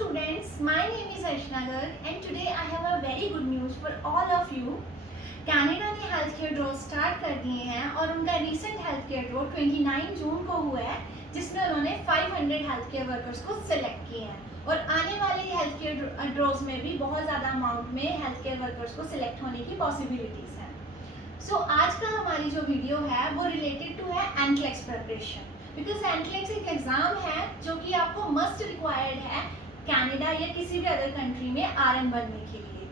students, my name is Archana Garg and today I have a very good news for all of you. Canada ने health care draw start कर दिए हैं और उनका recent health care draw 29 जून को हुआ है, जिसमें उन्होंने 500 हेल्थ केयर वर्कर्स को सिलेक्ट किए हैं और आने वाले हेल्थ केयर ड्रॉज में भी बहुत ज़्यादा अमाउंट में हेल्थ केयर वर्कर्स को सिलेक्ट होने की पॉसिबिलिटीज़ हैं। सो आज का हमारी जो वीडियो है वो रिलेटेड टू है एनक्लेक्स प्रिपरेशन, बिकॉज एनक्लेक्स एक एग्जाम है जो कि आपको मस्ट रिक्वायर्ड है कनाडा या किसी भी अदर कंट्री में आरएन बनने के लिए।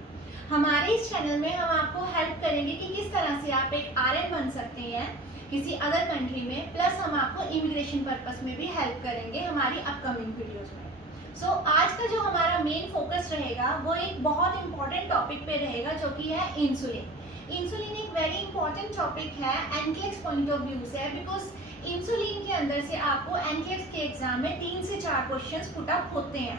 हमारे इस चैनल में हम आपको हेल्प करेंगे कि किस तरह से आप एक आरएन बन सकते हैं किसी अदर कंट्री में, प्लस हम आपको इमिग्रेशन पर्पस में भी हेल्प करेंगे हमारी अपकमिंग वीडियोस में। सो आज का जो हमारा मेन फोकस रहेगा वो एक बहुत इंपॉर्टेंट टॉपिक पे रहेगा जो कि है इंसुलिन। इंसुलिन एक वेरी इंपॉर्टेंट टॉपिक है एनक्लेक्स पॉइंट ऑफ व्यू से, बिकॉज इंसुलिन के अंदर से आपको एनक्लेक्स के एग्जाम में 3 से 4 क्वेश्चंस पुट अप होते हैं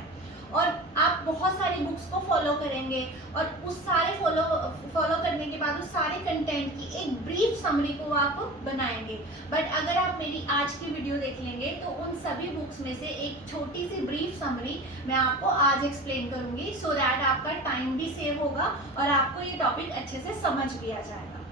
और आप बहुत सारी बुक्स को फॉलो करेंगे और उस सारे फॉलो करने के बाद उस सारे कंटेंट की एक ब्रीफ समरी को आप बनाएंगे। बट अगर आप मेरी आज की वीडियो देख लेंगे तो उन सभी बुक्स में से एक छोटी सी ब्रीफ समरी मैं आपको आज एक्सप्लेन करूंगी, सो दैट आपका टाइम भी सेव होगा और आपको ये टॉपिक अच्छे से समझ भी आ जाएगा।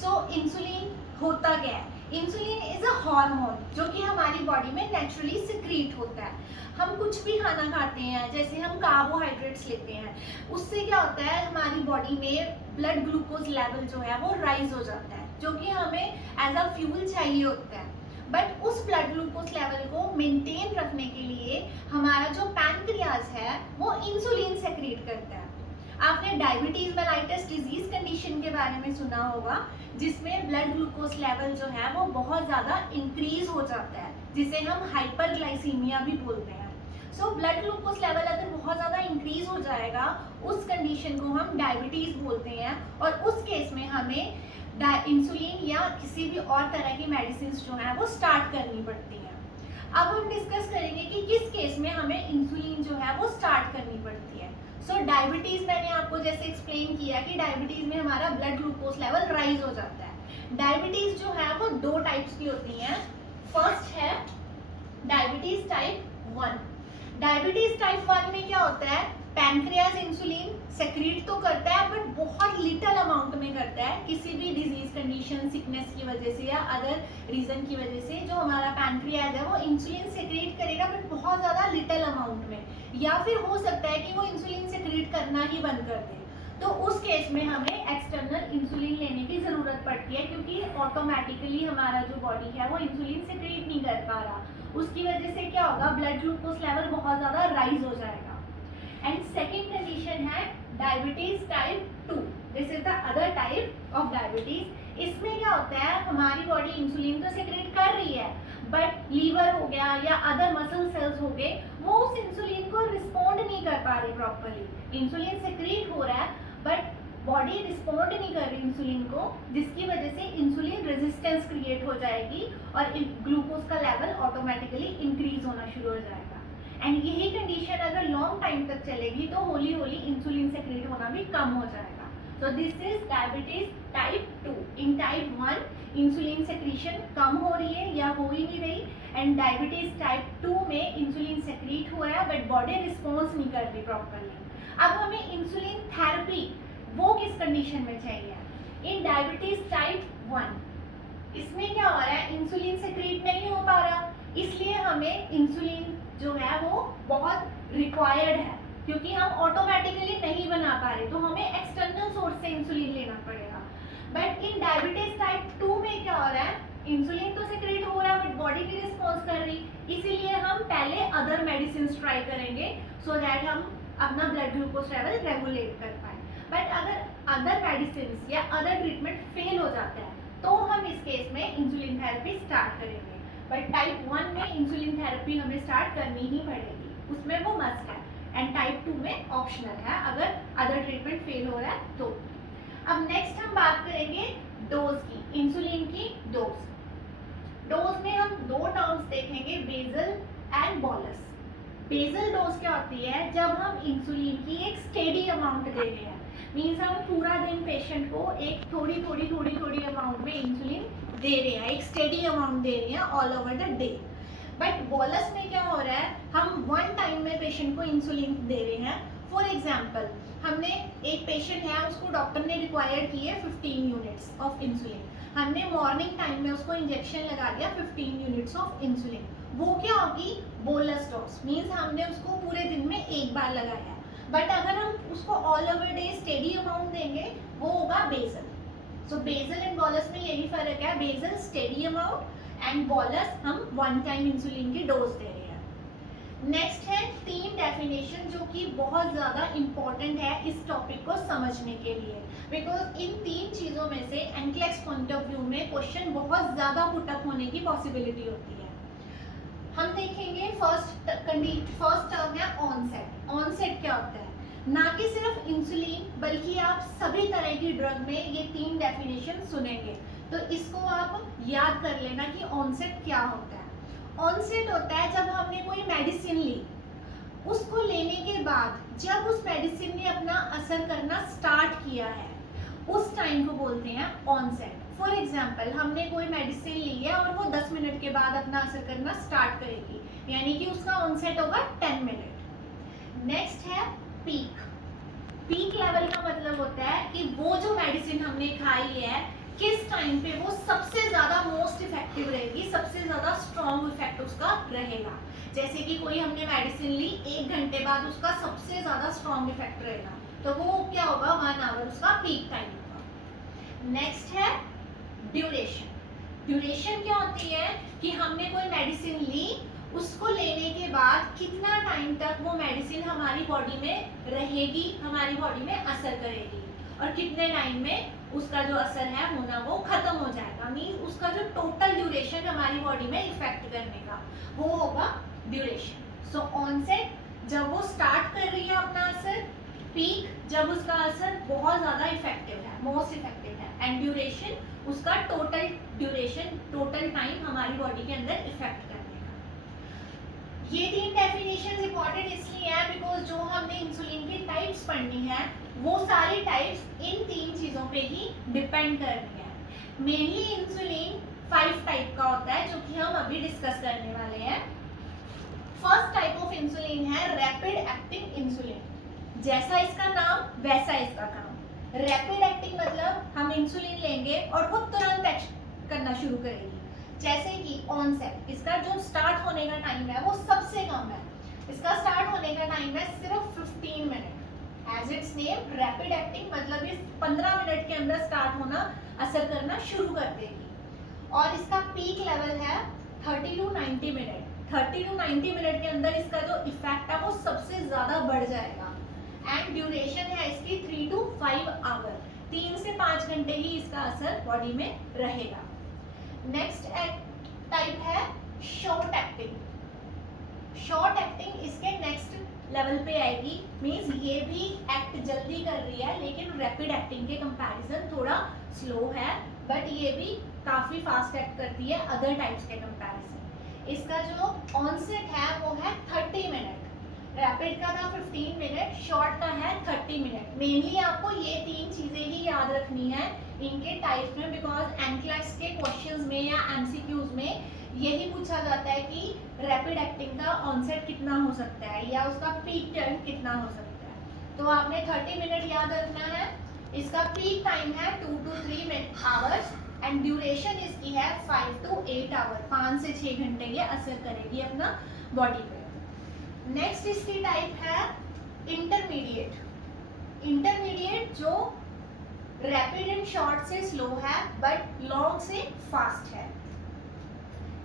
सो इंसुलिन होता क्या है? इंसुलिन इज अ हार्मोन जो कि हमारी बॉडी में नेचुरली सिक्रीट होता है। हम कुछ भी खाना खाते हैं, जैसे हम कार्बोहाइड्रेट्स लेते हैं, उससे क्या होता है हमारी बॉडी में ब्लड ग्लूकोज लेवल जो है वो राइज हो जाता है, जो कि हमें एज अ फ्यूल चाहिए होता है। बट उस ब्लड ग्लूकोज लेवल को मेंटेन रखने के लिए हमारा जो पैनक्रियाज है वो इंसुलिन सेक्रीट करता है। आपने डायबिटीज मेलाइटस डिजीज कंडीशन के बारे में सुना होगा, जिसमें ब्लड ग्लूकोज लेवल जो है वो बहुत ज़्यादा इंक्रीज हो जाता है, जिसे हम हाइपरग्लाइसीमिया भी बोलते हैं। सो ब्लड ग्लूकोज लेवल अगर बहुत ज़्यादा इंक्रीज हो जाएगा, उस कंडीशन को हम डायबिटीज बोलते हैं और उस केस में हमें इंसुलिन या किसी भी और तरह की मेडिसिन जो है वो स्टार्ट करनी पड़ती हैं। अब हम डिस्कस करेंगे कि किस केस में हमें इंसुलिन जो है वो स्टार्ट करनी पड़ती है। सो डायबिटीज मैंने आपको जैसे एक्सप्लेन किया कि डायबिटीज में हमारा ब्लड ग्लूकोज लेवल राइज हो जाता है। डायबिटीज जो है वो 2 टाइप्स की होती हैं। फर्स्ट है डायबिटीज टाइप 1। डायबिटीज टाइप 1 में क्या होता है, पैनक्रियाज इंसुलिन सेक्रीट तो करता है बट बहुत लिटिल अमाउंट में करता है, किसी भी डिजीज कंडीशन सिकनेस की वजह से या अदर रीजन की वजह से जो हमारा पैनक्रियाज है वो इंसुलिन सेक्रीट करेगा बट बहुत ज़्यादा लिटिल अमाउंट में, या फिर हो सकता है कि वो इंसुलिन सेक्रीट करना ही बंद कर दे। तो उस केस में हमें एक्सटर्नल इंसुलिन लेने की ज़रूरत पड़ती है, क्योंकि ऑटोमेटिकली हमारा जो बॉडी है वो इंसुलिन सेक्रीट नहीं कर पा रहा। उसकी वजह से क्या होगा, ब्लड ग्लूकोज लेवल बहुत ज़्यादा राइज हो जाएगा। एंड सेकेंड कंडीशन है diabetes type 2। This is the other type of diabetes. इसमें क्या होता है, हमारी बॉडी इंसुलिन तो सेक्रेट कर रही है बट लीवर हो गया या अदर मसल सेल्स हो गए, वो उस इंसुलिन को रिस्पॉन्ड नहीं कर पा रही प्रॉपरली। इंसुलिन सेक्रेट हो रहा है बट बॉडी रिस्पॉन्ड नहीं कर रही इंसुलिन को, जिसकी वजह से इंसुलिन रेजिस्टेंस क्रिएट हो जाएगी और ग्लूकोज का लेवल ऑटोमेटिकली इंक्रीज होना शुरू हो जाएगा। एंड यही कंडीशन अगर लॉन्ग टाइम तक चलेगी तो होली होली इंसुलिन सेक्रेट होना भी कम हो जाएगा। So this is diabetes type 2। In type 1 insulin secretion कम हो रही है या हो ही नहीं रही, एंड डायबिटीज टाइप 2 में इंसुलिन सेक्रीट हो रहा है बट बॉडी रिस्पॉन्स नहीं कर रही प्रॉपरली। अब हमें इंसुलिन थेरेपी वो किस कंडीशन में चाहिए? इन डायबिटीज टाइप 1 इसमें क्या हो रहा है, इंसुलिन सेक्रीट नहीं हो पा रहा, इसलिए हमें इंसुलिन जो है वो बहुत रिक्वायर्ड है, क्योंकि हम ऑटोमेटिकली नहीं बना पा रहे, तो हमें एक्सटर्नल सोर्स से इंसुलिन लेना पड़ेगा। बट इन डायबिटीज टाइप 2 में क्या हो रहा है, इंसुलिन तो सेक्रेट हो रहा है बट बॉडी नहीं रिस्पॉन्स कर रही, इसीलिए हम पहले अदर मेडिसिन ट्राई करेंगे सो दैट हम अपना ब्लड ग्लूकोज लेवल रेगुलेट कर पाए। बट अगर अदर मेडिसिन या अदर ट्रीटमेंट फेल हो जाता है तो हम इस केस में इंसुलिन थेरेपी स्टार्ट करेंगे। बट टाइप 1 में इंसुलिन थेरेपी हमें स्टार्ट करनी ही पड़ेगी, उसमें वो मस्ट है, एंड टाइप 2 में ऑप्शनल है अगर अदर ट्रीटमेंट फेल हो रहा है तो। अब नेक्स्ट हम बात करेंगे डोज की, इंसुलिन की डोज। डोज में हम 2 टर्म्स देखेंगे, basal and bolus. Basal dose क्या होती है, जब हम इंसुलिन की एक स्टेडी अमाउंट दे रहे हैं, मीन्स हम पूरा दिन पेशेंट को एक थोड़ी अमाउंट में इंसुलिन दे रहे हैं, एक स्टेडी अमाउंट दे रहे हैं all over the day. But bolus में क्या हो रहा है, हम वन टाइम में पेशेंट को इंसुलिन दे रहे हैं। फॉर एग्जाम्पल, हमने एक पेशेंट है, उसको डॉक्टर ने रिक्वायर की है 15 यूनिट्स ऑफ इंसुलिन। हमने मॉर्निंग टाइम में उसको इंजेक्शन लगा दिया 15 यूनिट्स ऑफ इंसुलिन। वो क्या होगी, बोलस डोज, मीन्स हमने उसको पूरे दिन में एक बार लगाया है। बट अगर हम उसको all over day steady amount देंगे, वो होगा basal. So basal and bolus में यही फर्क है, basal steady amount and bolus हम वन टाइम इंसुलिन की डोज दे रहे हैं। नेक्स्ट है 3 डेफिनेशन, जो कि बहुत ज़्यादा इम्पॉर्टेंट है इस टॉपिक को समझने के लिए, बिकॉज इन 3 चीज़ों में से एनक्लेक्स पॉइंट ऑफ व्यू में क्वेश्चन बहुत ज़्यादा पुटअप होने की पॉसिबिलिटी होती है। हम देखेंगे फर्स्ट टर्म है ऑनसेट। ऑनसेट क्या होता है, ना कि सिर्फ इंसुलिन बल्कि आप सभी तरह की ड्रग में ये 3 डेफिनेशन सुनेंगे, तो इसको आप याद कर लेना कि ऑनसेट क्या होता है। ऑनसेट होता है जब हमने कोई मेडिसिन ली, उसको लेने के बाद जब उस मेडिसिन ने अपना असर करना स्टार्ट किया है, उस टाइम को बोलते हैं ऑनसेट। फॉर एग्जाम्पल, हमने कोई मेडिसिन ली है और वो 10 मिनट के बाद अपना असर करना स्टार्ट करेगी, यानी कि उसका ऑनसेट होगा 10 मिनट। नेक्स्ट है पीक। पीक लेवल का मतलब होता है कि वो जो मेडिसिन हमने खाई है, किस टाइम पे वो सबसे ज्यादा मोस्ट इफेक्टिव रहेगी, सबसे ज्यादा स्ट्रॉन्ग इफेक्ट उसका रहेगा। जैसे कि कोई हमने मेडिसिन ली, 1 घंटे बाद उसका सबसे ज्यादा स्ट्रॉन्ग इफेक्ट रहेगा, तो वो क्या होगा, 1 आवर उसका पीक टाइम होगा। नेक्स्ट है ड्यूरेशन। ड्यूरेशन क्या होती है कि हमने कोई मेडिसिन ली, उसको लेने के बाद कितना टाइम तक वो मेडिसिन हमारी बॉडी में रहेगी, हमारी बॉडी में असर करेगी, और कितने टाइम में उसका जो असर है होना वो खत्म हो जाएगा। मीन्स उसका जो टोटल ड्यूरेशन हमारी बॉडी में इफेक्ट करने का, वो होगा ड्यूरेशन। सो ऑनसेट जब वो स्टार्ट कर रही है अपना असर, पीक जब उसका असर बहुत ज्यादा इफेक्टिव है, मोस्ट इफेक्टिव है, एंड ड्यूरेशन उसका टोटल ड्यूरेशन, टोटल टाइम हमारी बॉडी के अंदर इफेक्ट करने का। ये 3 डेफिनेशन इंपॉर्टेंट इसलिए है बिकॉज जो हमने इंसुलिन की टाइप्स पढ़नी है, वो सारी टाइप्स इन 3 चीजों पे ही डिपेंड करती है। मेनली इंसुलिन 5 टाइप का होता है, जो कि हम अभी डिस्कस करने वाले हैं। फर्स्ट टाइप ऑफ इंसुलिन है रैपिड एक्टिंग इंसुलिन। जैसा इसका नाम वैसा इसका काम। रैपिड एक्टिंग मतलब हम इंसुलिन लेंगे और वो तुरंत एक्ट करना शुरू करेगी। जैसे कि ऑनसेट, इसका जो स्टार्ट होने का टाइम है वो सबसे कम है। इसका स्टार्ट होने का टाइम है सिर्फ 15 minute. As its name rapid acting मतलब इस 15 मिनट के अंदर स्टार्ट होना, असर करना शुरू कर देगी। और इसका पीक लेवल है 30 to 90 मिनट। 30 to 90 मिनट के अंदर इसका जो इफेक्ट है वो सबसे ज्यादा बढ़ जाएगा। एंड ड्यूरेशन है इसकी 3 to 5 आवर, 3 से 5 घंटे ही इसका असर बॉडी में रहेगा। नेक्स्ट टाइप है शॉर्ट एक्टिंग। शॉर्ट एक्टिंग इसके नेक्स्ट लेवल पे आएगी। मीन्स ये भी एक्ट जल्दी कर रही है, लेकिन रैपिड एक्टिंग के कंपैरिजन थोड़ा स्लो है, बट ये भी काफी फास्ट एक्ट करती है अदर टाइप्स के कंपैरिजन। इसका जो ऑनसेट है वो है 30 मिनट। रैपिड का था 15 मिनट, शॉर्ट का है 30 मिनट। मेनली आपको ये 3 चीजें ही याद रखनी है इनके टाइप में, बिकॉज एनक्लेक्स के क्वेश्चंस में या एमसीक्यूज में यही पूछा जाता है कि रैपिड एक्टिंग का ऑनसेट कितना हो सकता है या उसका पीक टाइम कितना हो सकता है। तो आपने 30 मिनट याद रखना है। इसका पीक टाइम है 2 to 3 आवर्स एंड ड्यूरेशन इसकी है 5 to 8 आवर, 5 से 6 घंटे ये असर करेगी अपना बॉडी पे। नेक्स्ट इसकी टाइप है इंटरमीडिएट। इंटरमीडिएट जो रैपिड एंड शॉर्ट से स्लो है बट लॉन्ग से फास्ट है।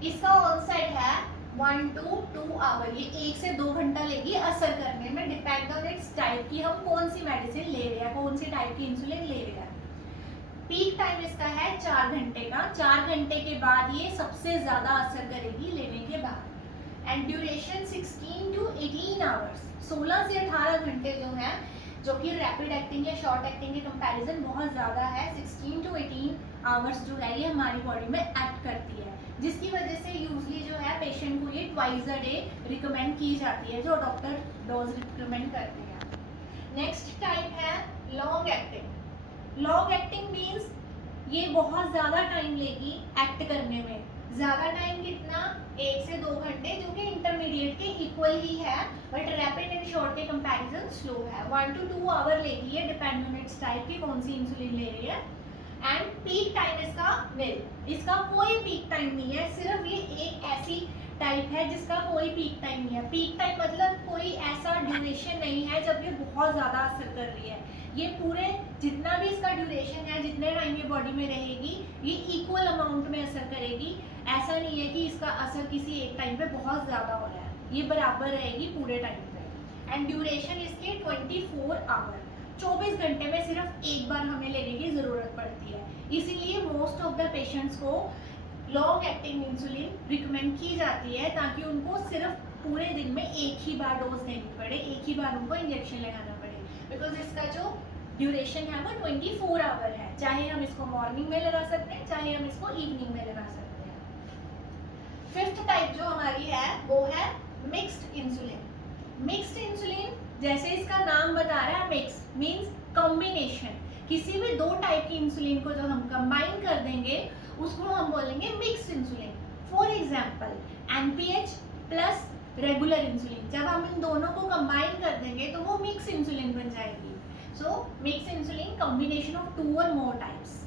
इसका ऑनसेट है 1 to 2 आवर। ये 1 से 2 घंटा लेगी असर करने में, डिपेंड ऑन इट्स टाइप की हम कौन सी मेडिसिन ले रहे हैं, कौन सी टाइप की इंसुलिन ले रहे हैं। पीक टाइम इसका है 4 घंटे का। 4 घंटे के बाद ये सबसे ज्यादा असर करेगी लेने के बाद। एंड ड्यूरेशन 16 to 18 आवर्स, 16 से 18 घंटे जो है, जो कि रैपिड एक्टिंग या शॉर्ट एक्टिंग के कंपैरिजन बहुत ज़्यादा है। 16 to 18 आवर्स जो है ये हमारी बॉडी में एक्ट करती है, जिसकी वजह से यूजली जो है पेशेंट को ये ट्वाइस अ डे रिकमेंड की जाती है, जो डॉक्टर डोज रिकमेंड करते हैं। नेक्स्ट टाइप है long acting. Long acting means ये बहुत ज़्यादा टाइम लेगी एक्ट करने में, ज़्यादा टाइम कितना, 1 से 2 घंटे, जो कि इंटरमीडिएट के इक्वल ही है, बट रैपिड एंड शॉर्ट के कंपैरिजन स्लो है। 1 to 2 आवर लेगी है, डिपेंड ऑन इट्स टाइप की कौन सी इंसुलिन ले रही है। एंड पीक टाइम इसका निल, इसका कोई पीक टाइम नहीं है, सिर्फ ये एक ऐसी टाइप है जिसका कोई पीक टाइम नहीं है। पीक टाइम मतलब कोई ऐसा ड्यूरेशन नहीं है जब ये बहुत ज़्यादा असर कर रही है। ये पूरे जितना भी इसका ड्यूरेशन है, जितने टाइम ये बॉडी में रहेगी, ये इक्वल अमाउंट में असर करेगी। ऐसा नहीं है कि इसका असर किसी एक टाइम पे बहुत ज़्यादा हो रहा है, ये बराबर रहेगी पूरे टाइम पे। एंड ड्यूरेशन इसके 24 आवर, 24 घंटे में सिर्फ एक बार हमें लेने की ज़रूरत पड़ती है। इसीलिए मोस्ट ऑफ द पेशेंट्स को लॉन्ग एक्टिंग इंसुलिन रिकमेंड की जाती है, ताकि उनको सिर्फ पूरे दिन में एक ही बार डोज देनी पड़े, एक ही बार उनको इंजेक्शन लगाना पड़े, बिकॉज इसका जो ड्यूरेशन है वो 24 आवर है। चाहे हम इसको मॉर्निंग में लगा सकते हैं, चाहे हम इसको इवनिंग में लगा सकते हैं। फिफ्थ टाइप जो हमारी है वो है मिक्स्ड इंसुलिन। मिक्स्ड इंसुलिन जैसे इसका नाम बता रहा है, मिक्स मींस कॉम्बिनेशन। किसी भी दो टाइप की इंसुलिन को जो हम कंबाइन कर देंगे उसको हम बोलेंगे mixed insulin. For example NPH plus regular insulin, जब हम इन दोनों को कंबाइन कर देंगे तो वो मिक्स इंसुलिन बन जाएगी। सो मिक्स इंसुलिन कॉम्बिनेशन ऑफ 2 और मोर टाइप्स।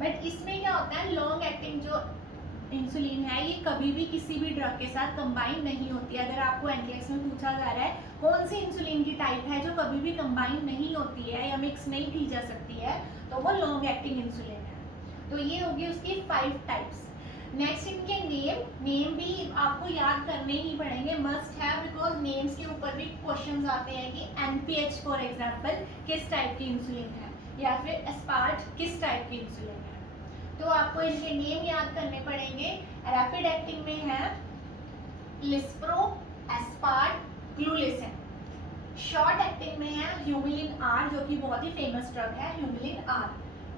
बट इसमें क्या होता है, लॉन्ग एक्टिंग जो इंसुलिन है ये कभी भी किसी भी ड्रग के साथ कंबाइन नहीं होती। अगर आपको एनक्लेक्स में पूछा जा रहा है कौन सी इंसुलिन की टाइप है जो कभी भी कंबाइन नहीं होती है या मिक्स नहीं की जा सकती है, तो वो लॉन्ग एक्टिंग इंसुलिन है। तो ये होगी उसकी 5 टाइप्स। नेक्स्ट इनके नेम भी आपको याद करने ही पड़ेंगे, मस्ट है, बिकॉज नेम्स के ऊपर भी क्वेश्चंस आते हैं कि एनपीएच फॉर एग्जांपल किस टाइप की इंसुलिन है, या फिर एस्पार्ट किस टाइप की इंसुलिन है। तो आपको इनके नेम याद करने पड़ेंगे। रैपिड एक्टिंग में है lispro, aspart, glulisine. Short acting में है ह्यूमिलिन आर, जो कि बहुत ही फेमस ड्रग है ह्यूमिलिन आर,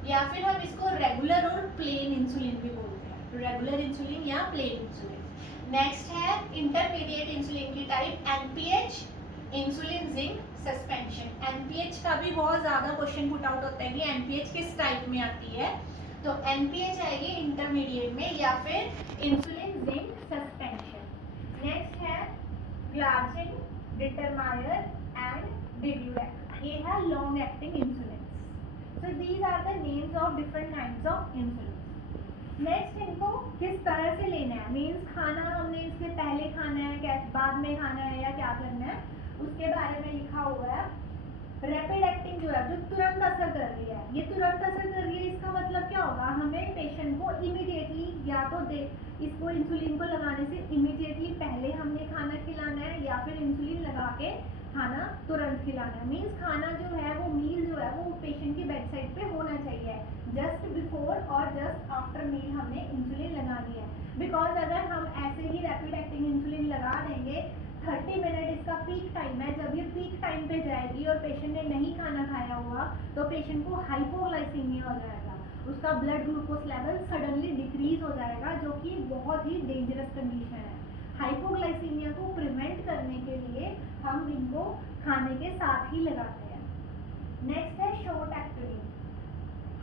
या फिर हम इसको रेगुलर और प्लेन इंसुलिन भी बोलते हैं, रेगुलर इंसुलिन या प्लेन इंसुलिन। नेक्स्ट है इंटरमीडिएट इंसुलिन की type NPH, insulin zinc suspension. NPH का भी बहुत ज़्यादा क्वेश्चन पुट आउट होता है कि एनपीएच किस टाइप में आती है, तो एनपीएच आएगी इंटरमीडिएट में, या फिर इंसुलिन जिंक सस्पेंशन। नेक्स्ट है ग्लार्जिन, डिटरमायर एंड डिग्लूएक। ये है long acting insulin. So these are the names of different kinds of insulin. Next इनको किस तरह से लेना है, मीन्स खाना हमने इसके पहले खाना है, क्या बाद में खाना है, या क्या करना है, उसके बारे में लिखा हुआ है। रैपिड एक्टिंग जो है जो तुरंत असर कर रही है, ये तुरंत असर कर रही है, इसका मतलब क्या होगा, हमें पेशेंट को इमीडिएटली या तो इसको इंसुलिन को लगाने से इमीडिएटली पहले हमने खाना खिलाना है, या फिर इंसुलिन लगा के खाना तुरंत खिलाना है। मीन्स खाना जो है वो मील जो है वो पेशेंट की बेड साइड पे होना चाहिए, जस्ट बिफोर और जस्ट आफ्टर मील हमने इंसुलिन लगानी है। बिकॉज अगर हम ऐसे ही रैपिड एक्टिंग इंसुलिन लगा देंगे, 30 मिनट इसका पीक टाइम है, जब ये पीक टाइम पे जाएगी और पेशेंट ने नहीं खाना खाया हुआ तो पेशेंट को हाइपोग्लाइसीमिया हो जाएगा, उसका blood glucose level suddenly decrease हो जाएगा, जो कि बहुत ही डेंजरस कंडीशन है। हाइपोग्लाइसीमिया को प्रिवेंट करने के लिए हम इनको खाने के साथ ही लगाते हैं। नेक्स्ट है short acting,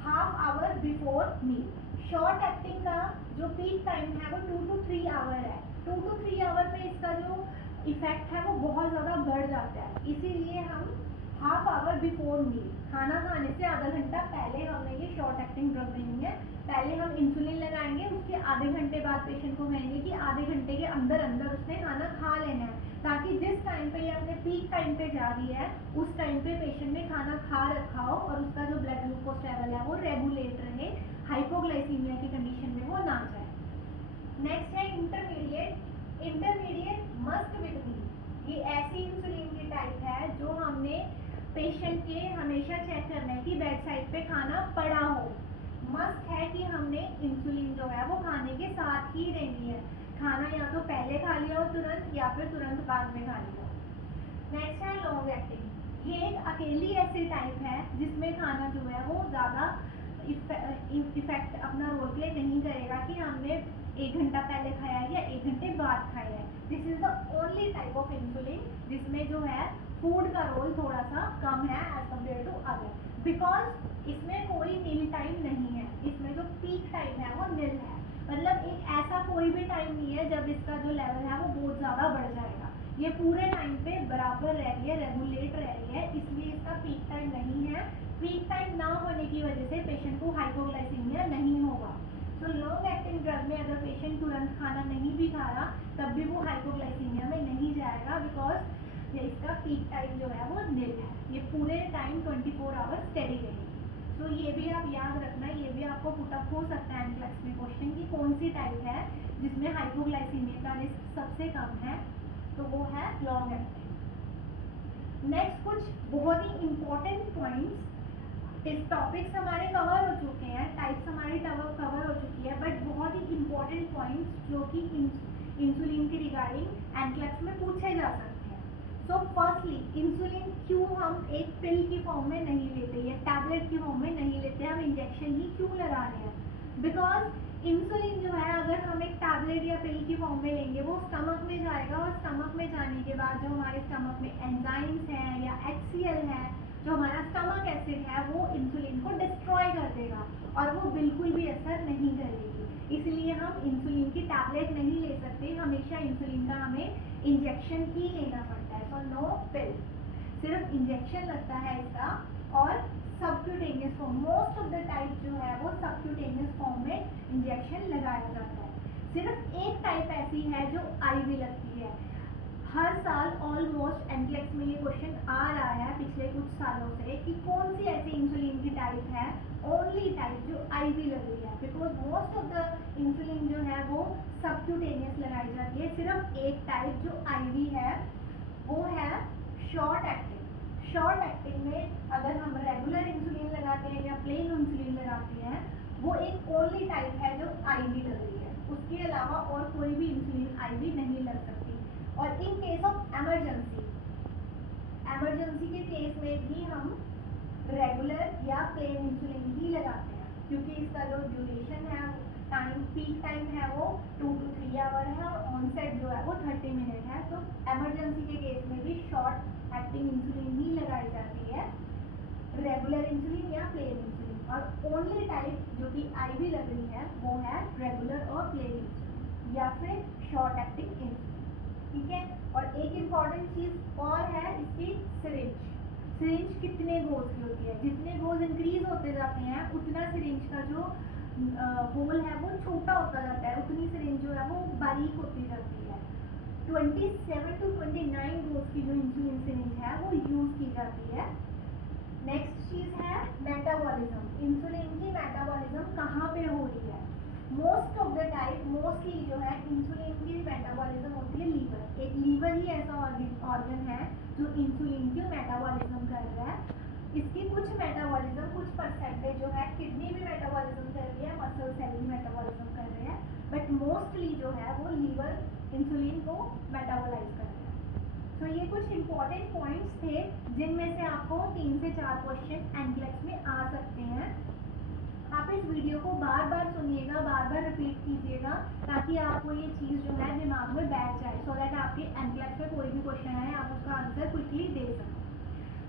half hour before meal. Short acting का जो पीक टाइम है वो 2 to 3 आवर है। 2 to 3 आवर में इसका जो इफेक्ट है वो बहुत ज़्यादा बढ़ जाता है, इसीलिए हम हाफ आवर बिफोर मील, खाना खाने से आधा घंटा पहले हमें ये शॉर्ट एक्टिंग ड्रग देनी है। पहले हम इंसुलिन लगाएंगे, उसके आधे घंटे बाद पेशेंट को कहेंगे कि आधे घंटे के अंदर अंदर उसने खाना खा लेना है, ताकि जिस टाइम पे ये अपने पीक टाइम पे जा रही है उस टाइम पे पेशेंट ने खाना खा रखा हो और उसका जो ब्लड ग्लूकोज लेवल है वो रेगुलेट रहे, हाइपोग्लाइसीमिया की कंडीशन में वो ना जाए। नेक्स्ट है इंटरमीडिएट। इंटरमीडिएट मस्ट विद मील, ये ऐसी इंसुलिन की टाइप है जो हमने पेशेंट के हमेशा चेक करना है कि बेड साइड पे खाना पड़ा हो। मस्ट है कि हमने इंसुलिन जो है वो खाने के साथ ही देनी है, खाना या तो पहले खा लिया हो तुरंत, या फिर तुरंत बाद में खा लिया हो। नेक्स्ट है लॉन्ग एक्टिंग, ये एक अकेली ऐसी टाइप है जिसमें खाना जो है वो ज़्यादा इफेक्ट अपना रोल प्ले नहीं करेगा कि हमने 1 घंटा पहले खाया है या 1 घंटे बाद खाया है। This is the only type of insulin जिसमें जो है फूड का रोल थोड़ा सा कम है as compare to other, because इसमें कोई मील टाइम नहीं है, इसमें जो पीक टाइम है वो निल है। मतलब एक ऐसा कोई भी टाइम नहीं है जब इसका जो लेवल है वो बहुत ज़्यादा बढ़ जाएगा। ये पूरे टाइम पे बराबर रह रही है, रेगुलेट रह रही है, इसलिए इसका पीक टाइम नहीं है। पीक टाइम ना होने की वजह से पेशेंट को हाइपोग्लाइसीमिया नहीं होगा। तो लॉन्ग एक्टिंग ड्रग में अगर पेशेंट तुरंत खाना नहीं भी खा रहा तब भी वो हाइपोग्लाइसीमिया में नहीं जाएगा, बिकॉज ये इसका पीक टाइम जो है वो निल है। ये पूरे टाइम 24 आवर्स स्टेडी रहेगी। तो ये भी आप याद रखना, ये भी आपको पुटअप हो सकता है एनक्लेक्स में क्वेश्चन की कौन सी टाइप है जिसमें हाइपोग्लाइसीमिया का रिस्क सबसे कम है, तो वो है लॉन्ग एक्टिंग। नेक्स्ट कुछ बहुत ही इंपॉर्टेंट पॉइंट्स, इस टॉपिक्स हमारे कवर हो चुके हैं, टाइप्स हमारी कवर हो चुकी है, बट बहुत ही इंपॉर्टेंट पॉइंट्स जो कि इंसुलिन के रिगार्डिंग एनक्लेक्स में पूछे जा सकते हैं। सो फर्स्टली, इंसुलिन क्यों हम एक पिल की फॉर्म में नहीं लेते या टैबलेट की फॉर्म में नहीं लेते, हम इंजेक्शन ही क्यों लगा रहे हैं? बिकॉज इंसुलिन जो है अगर हम एक टैबलेट या पिल की फॉर्म में लेंगे वो स्टमक में जाएगा, और स्टमक में जाने के बाद जो हमारे स्टमक में एंजाइम्स हैं या HCl है, जो हमारा स्टमक एसिड है, वो इंसुलिन को डिस्ट्रॉय कर देगा और वो बिल्कुल भी असर नहीं करेगी। इसलिए हम इंसुलिन की टैबलेट नहीं ले सकते, हमेशा इंसुलिन का हमें इंजेक्शन ही लेना पड़ता है। सो नो पिल, सिर्फ इंजेक्शन लगता है इसका, और subcutaneous form, most of the type जो है वो सबक्यूटेनियस फॉर्म में इंजेक्शन लगाया जाता है। सिर्फ एक टाइप ऐसी है जो IV लगती है। हर साल ऑलमोस्ट एनक्लेक्स में ये क्वेश्चन आ रहा है पिछले कुछ सालों से कि कौन सी ऐसी इंसुलिन की टाइप है, ओनली टाइप जो IV लग रही है, because most of the insulin जो है वो सबक्यूटेनियस लगाई जाती है। सिर्फ एक टाइप जो IV है वो है शॉर्ट एक्टिंग। शॉर्ट एक्टिंग में अगर हम रेगुलर इंसुलिन लगाते हैं या प्लेन इंसुलिन लगाते हैं, वो एक ओनली टाइप है जो IV लग रही है, उसके अलावा और कोई भी इंसुलिन IV नहीं लग सकती। और in case of emergency, emergency के केस में भी हम रेगुलर या प्लेन इंसुलिन ही लगाते हैं, क्योंकि इसका जो ड्यूरेशन है, टाइम, पीक टाइम है वो 2 to 3 आवर है, और ऑनसेट जो है वो 30 मिनट है। तो एमरजेंसी के केस में भी शॉर्ट एक्टिंग इंसुलिन ही लगाई जाती है, रेगुलर इंसुलिन या प्लेन इंसुलिन। और ओनली टाइप जो कि IV लग रही है वो है रेगुलर और प्लेन इंसुलिन या फिर शॉर्ट एक्टिंग इंसुलिन, ठीक है। और एक इम्पॉर्टेंट चीज और है इसकी, सिरिंज। सिरिंज कितने गोज की होती है? जितने गोज इंक्रीज होते जाते हैं उतना सिरिंज का जो होल है वो छोटा होता जाता है, उतनी सिरिंज जो है वो बारीक होती जाती है। 27 to 29 गोज की जो इंसुलिन सिरिंज है वो यूज की जाती है। नेक्स्ट चीज है मेटाबॉलिज्म। इंसुलिन की मेटाबॉलिज्म कहाँ पे हो रही है? Most of the time, mostly जो है इंसुलिन की मेटाबॉलिज्म होती है लीवर। एक लीवर ही ऐसा ऑर्गन है जो इंसुलिन की मेटाबॉलिज्म कर रहा है। इसकी कुछ मेटाबॉलिज्म, कुछ परसेंटेज जो है किडनी भी मेटाबॉलिज्म कर रही है, मसल सेल भी मेटाबॉलिज्म कर रहे हैं, बट मोस्टली जो है वो लीवर इंसुलिन को मेटाबोलाइज कर रहा है। तो ये कुछ इंपॉर्टेंट पॉइंट्स थे जिनमें से आपको 3 से 4 क्वेश्चन एनक्लेक्स में आ सकते हैं। आप इस वीडियो को बार बार सुनिएगा, बार बार रिपीट कीजिएगा, ताकि आपको ये चीज़ जो है दिमाग में बैठ जाए, सो दैट आपके एनक्लेक्स में कोई भी क्वेश्चन आए आप उसका आंसर क्विकली दे सकें।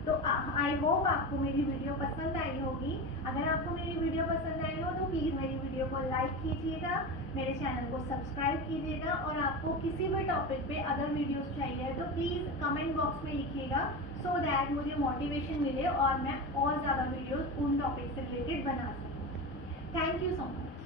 तो आई होप आपको मेरी वीडियो पसंद आई होगी। अगर आपको मेरी वीडियो पसंद आई हो तो प्लीज़ मेरी वीडियो को लाइक कीजिएगा, मेरे चैनल को सब्सक्राइब कीजिएगा, और आपको किसी भी टॉपिक पे अगर वीडियोस चाहिए तो प्लीज़ कमेंट बॉक्स में लिखिएगा, सो दैट मुझे मोटिवेशन मिले और मैं और ज़्यादा वीडियोस उन टॉपिक से रिलेटेड बना सकूँ। Thank you so much.